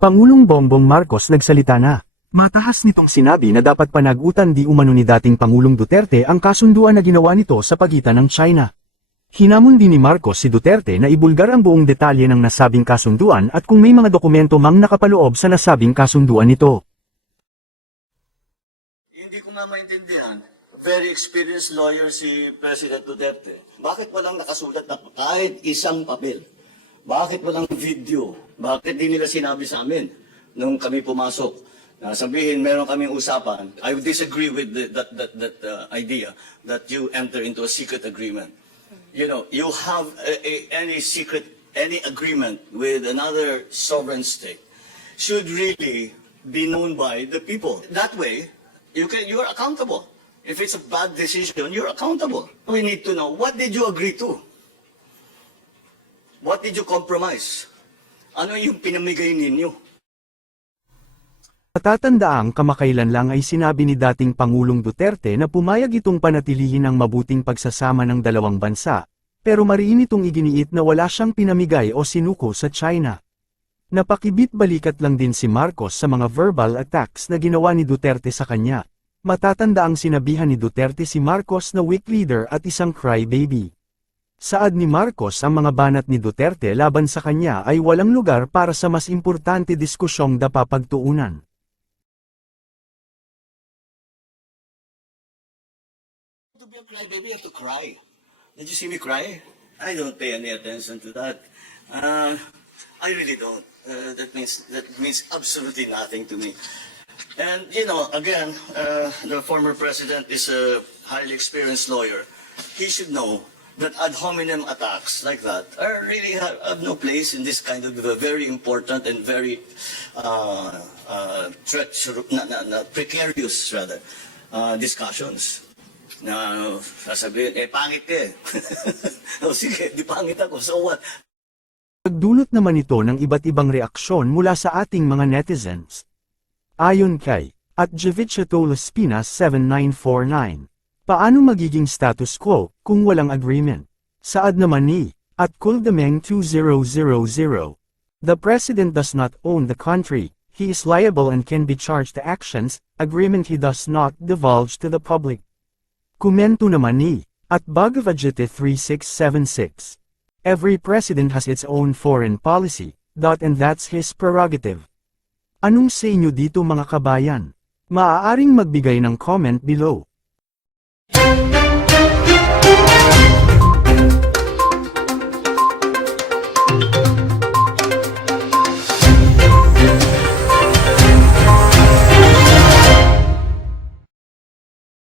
Pangulong Bongbong Marcos nagsalita na. Matahas nitong sinabi na dapat panagutan di umano ni dating Pangulong Duterte ang kasunduan na ginawa nito sa pagitan ng China. Hinamon din ni Marcos si Duterte na ibulgar ang buong detalye ng nasabing kasunduan at kung may mga dokumento mang nakapaloob sa nasabing kasunduan nito. Hindi ko nga maintindihan. Very experienced lawyer si President Duterte. Bakit walang nakasulat na kahit isang papel? Bakit walang video? Bakit di nila sinabi sa amin nung kami pumasok? Sabihin, meron kaming usapan. I would disagree with that idea that you enter into a secret agreement. You know, you have any agreement with another sovereign state should really be known by the people. That way, you are accountable. If it's a bad decision, you're accountable. We need to know, what did you agree to? What did you compromise? Ano yung pinamigay ninyo? Matatandaang kamakailan lang ay sinabi ni dating Pangulong Duterte na pumayag itong panatilihin ang mabuting pagsasama ng dalawang bansa, pero mariin itong iginiit na wala siyang pinamigay o sinuko sa China. Napakibit-balikat lang din si Marcos sa mga verbal attacks na ginawa ni Duterte sa kanya. Matatandaang sinabihan ni Duterte si Marcos na weak leader at isang crybaby. Saad ni Marcos ang mga banat ni Duterte laban sa kanya ay walang lugar para sa mas importante diskusyong napapagtuunan. To be a crybaby, you have to cry. Did you see me cry? I don't pay any attention to that. I really don't. That means absolutely nothing to me. And you know, again, the former president is a highly experienced lawyer. He should know that ad hominem attacks like that are really have no place in this kind of very important and very precarious rather discussions. Na sasabihin, pangit ka eh. O sige, di pangit ako, so what? Nagdulot naman ito ng iba't ibang reaksyon mula sa ating mga netizens. Ayon kay @Jevichatolaspinas 7949. Paano magiging status quo kung walang agreement? Saad naman ni @Kuldameng2000. The president does not own the country. He is liable and can be charged to actions, agreement he does not divulge to the public. Komento naman ni @Bhagavadgita3676. Every president has its own foreign policy, and that's his prerogative. Anong sa inyo dito mga kabayan? Maaaring magbigay ng comment below.